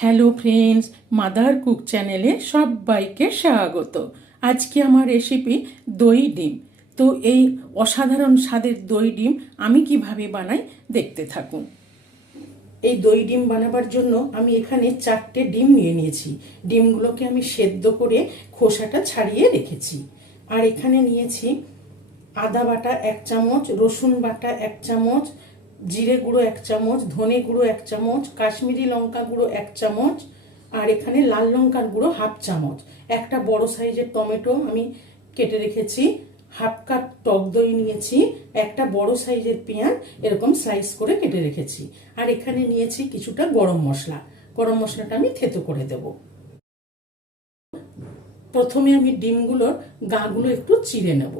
Hello friends, mother cook চ্যানেলে সবাইকে স্বাগত। আজকে আমার রেসিপি দই ডিম। তো এই অসাধারণ স্বাদের দই ডিম আমি কিভাবে বানাই দেখতে থাকুন। এই দই ডিম বানাবার জন্য আমি এখানে 4টে ডিম নিয়ে নিয়েছি। ডিমগুলোকে আমি সেদ্ধ করে খোসাটা ছাড়িয়ে রেখেছি। আর এখানে নিয়েছি আদা বাটা 1 চামচ, রসুন বাটা 1 চামচ, জিরে গুঁড়ো 1 চামচ, ধনে গুঁড়ো 1 চামচ, কাশ্মীরি লঙ্কা গুঁড়ো 1 চামচ, আর এখানে লাল লঙ্কার গুঁড়ো 1/2 চামচ। একটা বড় সাইজের টমেটো আমি কেটে রেখেছি, 1/2 কাপ টক দই নিয়েছি, একটা বড় সাইজের পেঁয়াজ এরকম স্লাইস করে কেটে রেখেছি। আর এখানে নিয়েছি কিছুটা গরম মশলা। গরম মশলাটা আমি থেতো করে দেব। প্রথমে আমি ডিমগুলোর গাগুলো একটু চিড়ে নেব।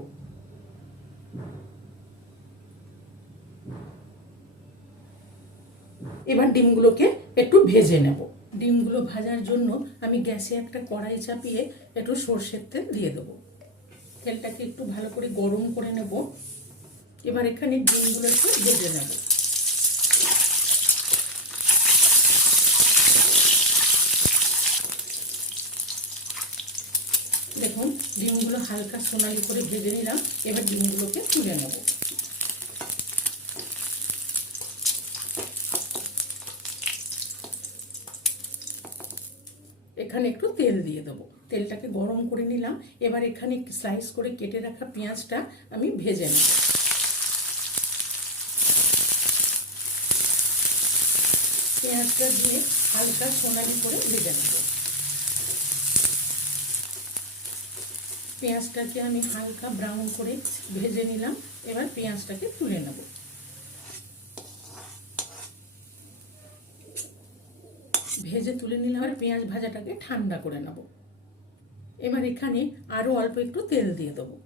এবার ডিমগুলোকে একটু ভেজে নেব। ডিমগুলো ভাজার জন্য আমি গ্যাসে একটা কড়াই চাপিয়ে একটু সর্ষের তেল দিয়ে দেবো। তেলটাকে একটু ভালো করে গরম করে নেব। এবার এখানে ডিমগুলো একটু ভেজে নেব। দেখুন, ডিমগুলো হালকা সোনালি করে ভেজে নিলাম। এবার ডিমগুলোকে তুলে নেব। এখানে একটু তেল দিয়ে দেবো। তেলটাকে গরম করে নিলাম। এবার এখানে স্লাইস করে কেটে রাখা পেঁয়াজটা আমি ভেজে নেব। পেঁয়াজটা দিয়ে হালকা সোনালি করে ভেজে নেব। পেঁয়াজটাকে আমি হালকা ব্রাউন করে ভেজে নিলাম। এবার পেঁয়াজটাকে তুলে নেব। ভেজে তুলে নিলাম। আর পেঁয়াজ ভাজাটাকে ঠান্ডা করে নেব। এবার এখানে আরো অল্প একটু তেল দিয়ে দেবো।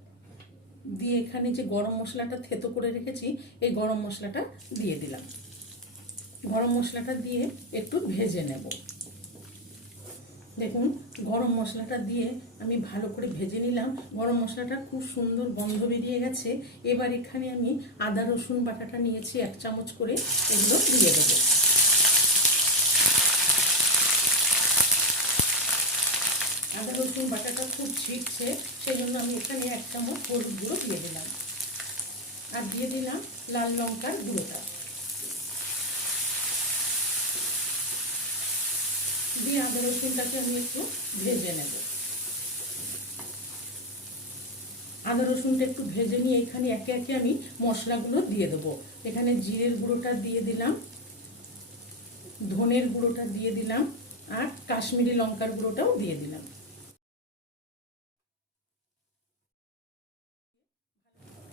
দিয়ে এখানে যে গরম মশলাটা থেতো করে রেখেছি, এই গরম মশলাটা দিয়ে দিলাম। গরম মশলাটা দিয়ে একটু ভেজে নেব। দেখুন, গরম মশলাটা দিয়ে আমি ভালো করে ভেজে নিলাম। গরম মশলাটা খুব সুন্দর গন্ধ বেরিয়ে গেছে। এবার এখানে আমি আদা রসুন বাটাটা নিয়েছি 1 চামচ করে, এগুলো দিয়ে দেবো। আদা রসুন বাটাটা খুব ছিটছে, সেই জন্য আমি এখানে 1 চামচ হলুদ গুঁড়ো দিয়ে দিলাম। আর দিয়ে দিলাম লাল লঙ্কার গুঁড়োটা। দিয়ে আদা রসুনটাকে আমি একটু ভেজে নেব। আদা রসুনটা একটু ভেজে নিয়ে এখানে একে একে আমি মশলাগুলো দিয়ে দেবো। এখানে জিরের গুঁড়োটা দিয়ে দিলাম, ধনের গুঁড়োটা দিয়ে দিলাম, আর কাশ্মীরি লঙ্কার গুঁড়োটাও দিয়ে দিলাম।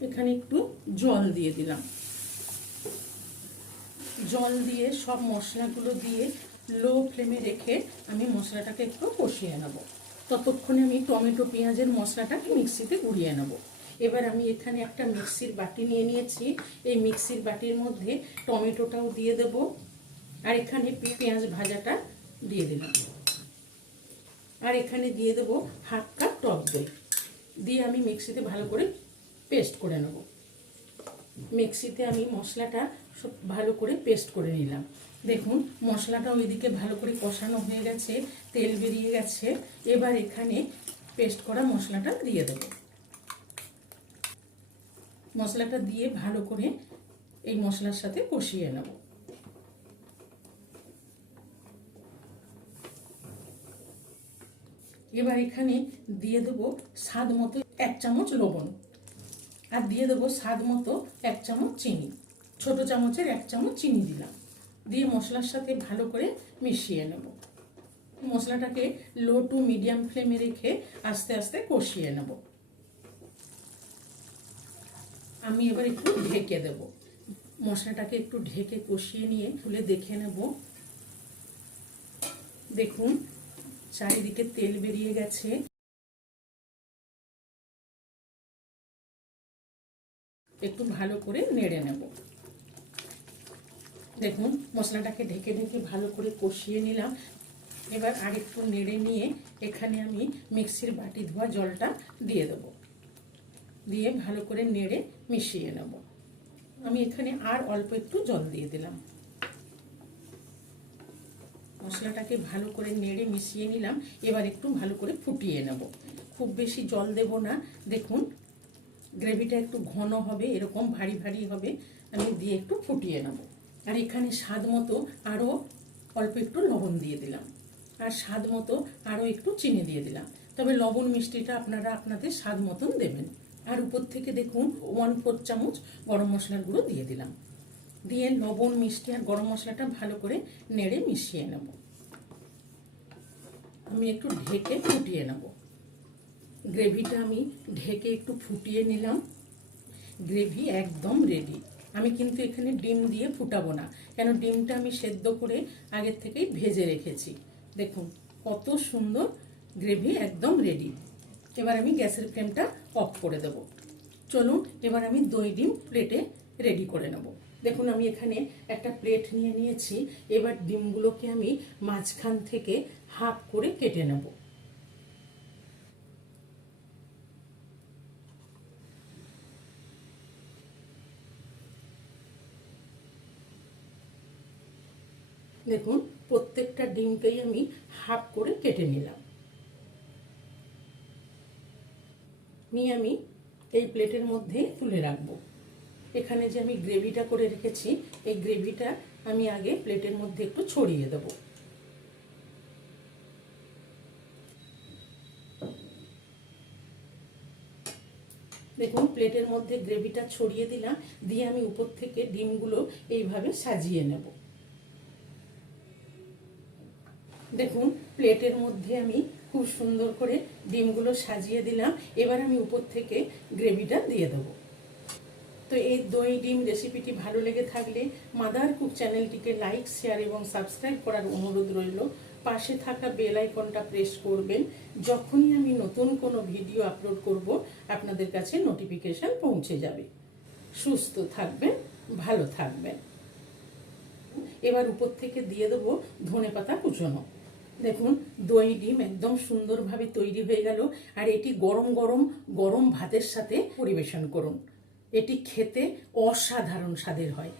এখানে একটু জল দিয়ে দিলাম। জল দিয়ে সব মশলাগুলো দিয়ে লো ফ্লেমে রেখে আমি মশলাটাকে একটু কষিয়ে নেব। ততক্ষণে আমি টমেটো পেঁয়াজের মশলাটাকে মিক্সিতে গুঁড়িয়ে নেব। এবার আমি এখানে একটা মিক্সির বাটি নিয়ে নিয়েছি। এই মিক্সির বাটির মধ্যে টমেটোটাও দিয়ে দেব, আর এখানে পেঁয়াজ ভাজাটা দিয়ে দিলাম। আর এখানে দিয়ে দেবো 1/2 কাপ টক দই। দিয়ে আমি মিক্সিতে ভালো করে পেস্ট করে নেব। মিক্সিতে আমি মশলাটা সব ভালো করে পেস্ট করে নিলাম। দেখুন, মশলাটা ওইদিকে ভালো করে কষানো হয়ে গেছে, তেল বেরিয়ে গেছে। এবার এখানে পেস্ট করা মশলাটা দিয়ে দেব। মশলাটা দিয়ে ভালো করে এই মশলার সাথে কষিয়ে নেব। এবার এখানে দিয়ে দেবো স্বাদ মতো 1 চামচ লবণ, আর দিয়ে দেবো স্বাদ মতো 1 চামচ চিনি। ছোট চামচের 1 চামচ চিনি দিলাম। দিয়ে মশলার সাথে ভালো করে মিশিয়ে নেব। মশলাটাকে লো টু মিডিয়াম ফ্লেমে রেখে আস্তে আস্তে কষিয়ে নেব। আমি এবার একটু ঢেকে দেব। মশলাটাকে একটু ঢেকে কষিয়ে নিয়ে তুলে দেখে নেব। দেখুন, চারিদিকে তেল বেরিয়ে গেছে। একটু ভালো করে নেড়ে নেব। দেখুন, মশলাটাকে ঢেকে ঢেকে ভালো করে কষিয়ে নিলাম। এবার আরেকটু নেড়ে নিয়ে এখানে আমি মিক্সির বাটি ধোয়া জলটা দিয়ে দেবো। দিয়ে ভালো করে নেড়ে মিশিয়ে নেব। আমি এখানে আর অল্প একটু জল দিয়ে দিলাম। মশলাটাকে ভালো করে নেড়ে মিশিয়ে নিলাম। এবার একটু ভালো করে ফুটিয়ে নেব। খুব বেশি জল দেব না। দেখুন গ্রেভিটা একটু ঘন হবে, এরকম ভারী ভারী হবে। আমি দিয়ে একটু ফুটিয়ে নেব। আর এখানে স্বাদ মতো আরও অল্প একটু লবণ দিয়ে দিলাম, আর স্বাদ মতো আরও একটু চিনি দিয়ে দিলাম। তবে লবণ মিষ্টিটা আপনারা আপনাদের স্বাদ মতন দেবেন। আর উপর থেকে দেখুন 1/4 চামচ গরম মশলার গুঁড়ো দিয়ে দিলাম। দিয়ে লবণ মিষ্টি আর গরম মশলাটা ভালো করে নেড়ে মিশিয়ে নেব। আমি একটু ঢেকে ফুটিয়ে নেব। গ্রেভিটা আমি ঢেকে একটু ফুটিয়ে নিলাম। গ্রেভি একদম রেডি। আমি কিন্তু এখানে ডিম দিয়ে ফুটাবো না, কেন ডিমটা আমি সেদ্ধ করে আগের থেকেই ভেজে রেখেছি। দেখুন কত সুন্দর গ্রেভি, একদম রেডি। এবার আমি গ্যাসের ফ্লেমটা অফ করে দেব। চলুন এবার আমি দই ডিম প্লেটে রেডি করে নেব। দেখুন আমি এখানে একটা প্লেট নিয়ে নিয়েছি। এবার ডিমগুলোকে আমি মাঝখান থেকে হাফ করে কেটে নেব। দেখুন প্রত্যেকটা ডিমকেই আমি হাফ করে কেটে নিলাম। নিয়ে আমি এই প্লেটের মধ্যে তুলে রাখবো। এখানে যে আমি গ্রেভিটা করে রেখেছি, এই গ্রেভিটা আমি আগে প্লেটের মধ্যে একটু ছড়িয়ে দেব। দেখুন প্লেটের মধ্যে গ্রেভিটা ছড়িয়ে দিলাম। দিয়ে আমি উপর থেকে ডিমগুলো এইভাবে সাজিয়ে নেব। দেখুন প্লেটের মধ্যে আমি খুব সুন্দর করে ডিমগুলো সাজিয়ে দিলাম। এবার আমি উপর থেকে গ্রেভিটা দিয়ে দেবো। তো এই দই ডিম রেসিপিটি ভালো লেগে থাকলে মাদার কুক চ্যানেলটিকে লাইক, শেয়ার এবং সাবস্ক্রাইব করার অনুরোধ রইল। পাশে থাকা বেল আইকনটা প্রেস করবেন। যখনই আমি নতুন কোনো ভিডিও আপলোড করব আপনাদের কাছে নোটিফিকেশন পৌঁছে যাবে। সুস্থ থাকবেন, ভালো থাকবেন। এবার উপর থেকে দিয়ে দেবো ধনেপাতা কুচনো। দেখুন দই ডিম একদম সুন্দরভাবে তৈরি হয়ে গেল। আর এটি গরম গরম গরম ভাতের সাথে পরিবেশন করুন। এটি খেতে অসাধারণ স্বাদের হয়।